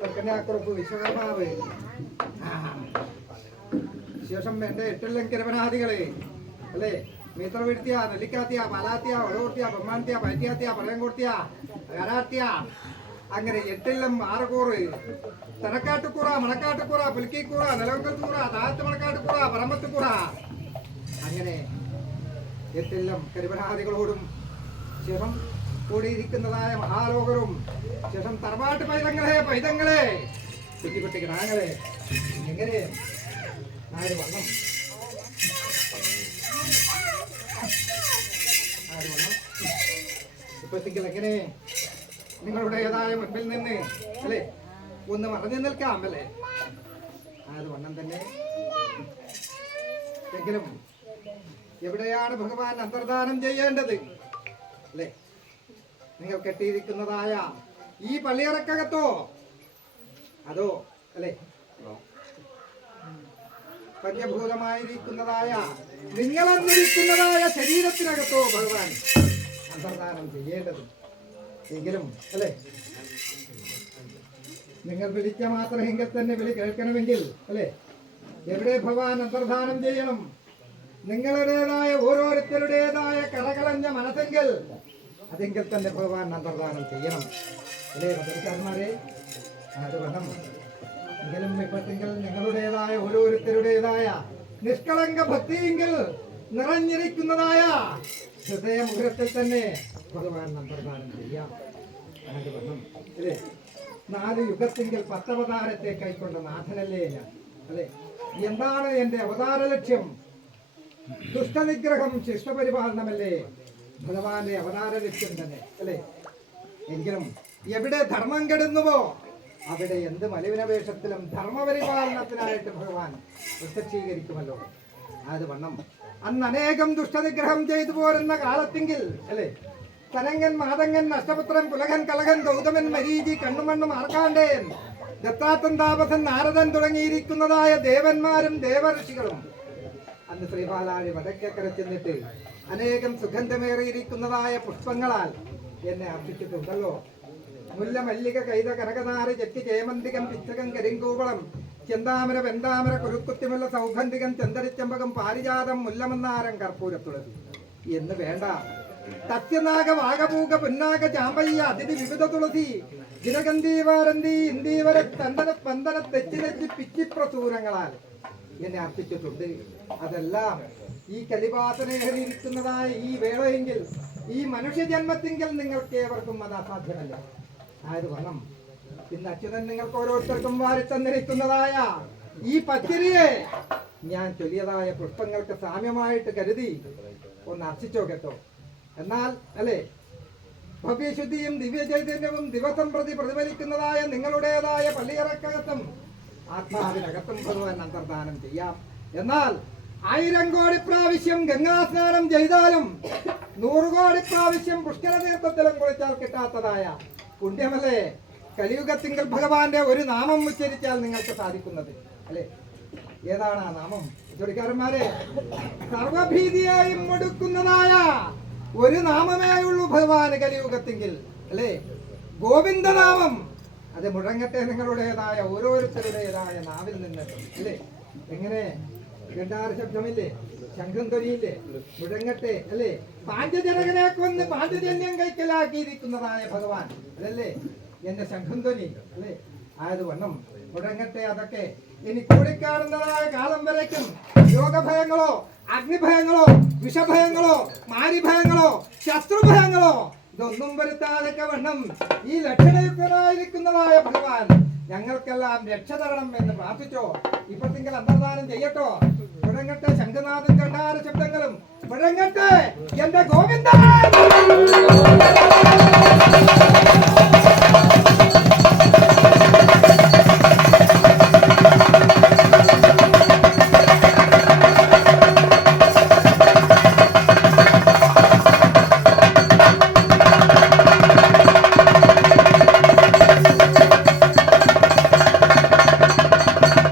കന്യാക്കുറപ്പ് വിശ്വകർമാവ് ശേഷം എന്റെ എട്ടെല്ലാം കിരവനാദികളെ അല്ലേ മീത്ര വീഴ്ത്തിയ നെല്ലിക്കാത്തിയ പാലാത്തിയ ഒടകൂർത്തിയ ബൊമ്മാന്തിയ പയറ്റിയാത്തിയ പറയാൻ കൊടുത്തിയ കരാത്തിയ അങ്ങനെ എട്ടെല്ലാം ആറുകൂറ് തനക്കാട്ടുകൂറ മണക്കാട്ടുകൂറ പുലിക്കിക്കൂറ നിലവങ്കൽക്കൂറ താഴത്ത് മണക്കാട്ടുകൂറ പറമ്പത്തുകൂറ അങ്ങനെ എട്ടെല്ലാം കരിവനാദികളോടും ശേഷം കൂടിയിരിക്കുന്നതായ മഹാലോകരും ശേഷം തറവാട്ട് പൈതങ്ങളെ കുട്ടി കുട്ടി കിടാങ്ങളെ എങ്ങനെ നാല് വണ്ണം ഇപ്പത്തേക്ക് എങ്ങനെ നിങ്ങളുടേതായ മുൻപിൽ നിന്ന് അല്ലേ ഒന്ന് മറഞ്ഞു നിൽക്കാം അല്ലേ ആര് വണ്ണം തന്നെ എങ്കിലും എവിടെയാണ് ഭഗവാൻ അന്തർദാനം ചെയ്യേണ്ടത് അല്ലേ നിങ്ങൾ കെട്ടിയിരിക്കുന്നതായ ഈ പള്ളിയറക്കകത്തോ അതോ അല്ലേ പഞ്ചഭൂതമായിരിക്കുന്നതായ നിങ്ങളെന്നിരിക്കുന്നതായ ശരീരത്തിനകത്തോ ഭഗവാൻ അന്തർദാനം ചെയ്യേണ്ടത് എങ്കിലും അല്ലേ നിങ്ങൾ വിളിച്ച മാത്രം എങ്കിൽ തന്നെ വിളി കേൾക്കണമെങ്കിൽ അല്ലേ എവിടെ ഭഗവാൻ അന്തർദാനം ചെയ്യണം നിങ്ങളുടേതായ ഓരോരുത്തരുടേതായ കടകളഞ്ഞ മനസ്സെങ്കിൽ അതെങ്കിൽ തന്നെ ഭഗവാൻ അന്തർദാനം ചെയ്യണം അല്ലേ ഭദ്രക്കാരന്മാരെ അത് വേണം എങ്കിലും ഇപ്പത്തെങ്കിൽ നിങ്ങളുടേതായ ഓരോരുത്തരുടേതായ നിഷ്കളങ്ക ഭക്തിയെങ്കിൽ നിറഞ്ഞിരിക്കുന്നതായ ഹൃദയമുഖത്തിൽ തന്നെ ഭഗവാൻ അന്തർദാനം ചെയ്യാം അത് വേണം അല്ലേ 4 യുഗത്തെങ്കിൽ 10 അവതാരത്തെ കൈക്കൊണ്ട നാഥനല്ലേ ഞാൻ അല്ലേ എന്താണ് എന്റെ അവതാര ലക്ഷ്യം ദുഷ്ടനിഗ്രഹം ശിഷ്ടപരിപാലനമല്ലേ ഭഗവാന്റെ അവതാര ലക്ഷ്യം തന്നെ അല്ലേ എങ്കിലും എവിടെ ധർമ്മം കെടുന്നുവോ അവിടെ എന്ത് മലിനവേഷത്തിലും ധർമ്മപരിപാലനത്തിനായിട്ട് ഭഗവാൻ പ്രത്യക്ഷീകരിക്കുമല്ലോ അത് വണ്ണം അന്ന് അനേകം ദുഷ്ടനിഗ്രഹം ചെയ്തു പോരുന്ന കാലത്തെങ്കിൽ അല്ലേ തനങ്കൻ മാതങ്കൻ അഷ്ടപുത്രൻ പുലകൻ കളകൻ ഗൗതമൻ മരീചി കണ്ണുമണ്ണും ആർക്കാണ്ടേൻ ദത്താത്തൻ താപസൻ നാരദൻ തുടങ്ങിയിരിക്കുന്നതായ ദേവന്മാരും ദേവഋഷികളും അന്ന് ശ്രീപാലാഴി വടക്കേക്കര ചെന്നിട്ട് അനേകം സുഗന്ധമേറിയിരിക്കുന്നതായ പുഷ്പങ്ങളാൽ എന്നെ അർപ്പിച്ചിട്ടുണ്ടല്ലോ മുല്ല മല്ലിക കൈത കനകനാറ് ചെത്തി ചേമന്തികം പിച്ചകം കരിങ്കൂവളം ചെന്താമര വെന്താമര കുരുക്കുത്തിമുള്ള സൗഗന്ധികം ചന്ദരിച്ചമ്പകം പാരിജാതം മുല്ലമന്നാരം കർപ്പൂരത്തുളസി എന്ന് വേണ്ട തസ്യനാഗ വാഗപൂക പുന്നാഗ ചാമ്പയ്യ അതിഥി വിവിധ തുളസി ദിനഗന്ധീവാരന്തി ഇന്ദീവര ചന്ദന സ്പന്ദന തെച്ചി തെച്ചി പിച്ചിപ്രസൂരങ്ങളാൽ എന്നെ അർപ്പിച്ചിട്ടുണ്ട് അതെല്ലാം ഈ കലിപാതനേറിയിരിക്കുന്നതായ ഈ വേളയെങ്കിൽ ഈ മനുഷ്യജന്മത്തെങ്കിൽ നിങ്ങൾക്ക് ഏവർക്കും അത് അസാധ്യമല്ല ആയത് വണ്ണം ഇന്ന് അച്യുതൻ നിങ്ങൾക്ക് ഓരോരുത്തർക്കും വാരിത്തന്നിരിക്കുന്നതായ ഈ പച്ചരിയെ ഞാൻ ചൊല്ലിയതായ പുഷ്പങ്ങൾക്ക് സാമ്യമായിട്ട് കരുതി ഒന്ന് അർച്ചിച്ചോ കേട്ടോ എന്നാൽ അല്ലേ ഭവ്യശുദ്ധിയും ദിവ്യചൈതന്യവും ദിവസം പ്രതി പ്രതിഫലിക്കുന്നതായ നിങ്ങളുടേതായ പള്ളിയറക്കകത്തും ആത്മാവിനകത്തും ഭഗവാൻ അന്തർദാനം ചെയ്യാം എന്നാൽ 1000 കോടി പ്രാവശ്യം ഗംഗാസ്നാനം ചെയ്താലും 100 കോടി പ്രാവശ്യം പുഷ്കര തീർത്ഥത്തിലും കുളിച്ചാൽ കിട്ടാത്തതായ പുണ്യമല്ലേ കലിയുഗത്തിങ്കൽ ഭഗവാന്റെ ഒരു നാമം ഉച്ചരിച്ചാൽ നിങ്ങൾക്ക് സാധിക്കുന്നത് അല്ലെ ഏതാണ് ആ നാമം ജോലിക്കാരന്മാരെ സർവഭീതിയായും മുടുക്കുന്നതായ ഒരു നാമമേ ഉള്ളൂ ഭഗവാന് കലിയുഗത്തിങ്കിൽ അല്ലേ ഗോവിന്ദനാമം അത് മുഴങ്ങട്ടെ നിങ്ങളുടേതായ ഓരോരുത്തരുടേതായ നാവിൽ നിന്ന് അല്ലേ എങ്ങനെ ഗണ്ടാര ശബ്ദമില്ലേ ശംഖം തൊലിയില്ലേ മുഴങ്ങട്ടെ അല്ലേ പാഞ്ചജനകനെ കൊന്ന് പാഞ്ചജന്യം കൈക്കലാക്കിയിരിക്കുന്നതായ ഭഗവാൻ അതല്ലേ എന്റെ ശംഖം തൊലി അല്ലേ ആയത് വണ്ണം മുഴങ്ങട്ടെ അതൊക്കെ ഇനി കൂടിക്കാണുന്നതായ കാലം വരയ്ക്കും രോഗഭയങ്ങളോ അഗ്നിഭയങ്ങളോ വിഷഭയങ്ങളോ മാരിഭയങ്ങളോ ശത്രുഭയങ്ങളോ ഇതൊന്നും വരുത്താതൊക്കെ വണ്ണം ഈ ലക്ഷണയുക്തനായിരിക്കുന്നതായ ഭഗവാൻ ഞങ്ങൾക്കെല്ലാം രക്ഷ തരണം എന്ന് പ്രാർത്ഥിച്ചോ ഇപ്പത്തെങ്കിൽ അന്തർദാനം ചെയ്യട്ടോ മുഴങ്ങട്ടെ ശംഖനാഥൻ കണ്ടാര ശബ്ദങ്ങളും മുഴങ്ങട്ടെ എന്റെ ഗോവിന്ദ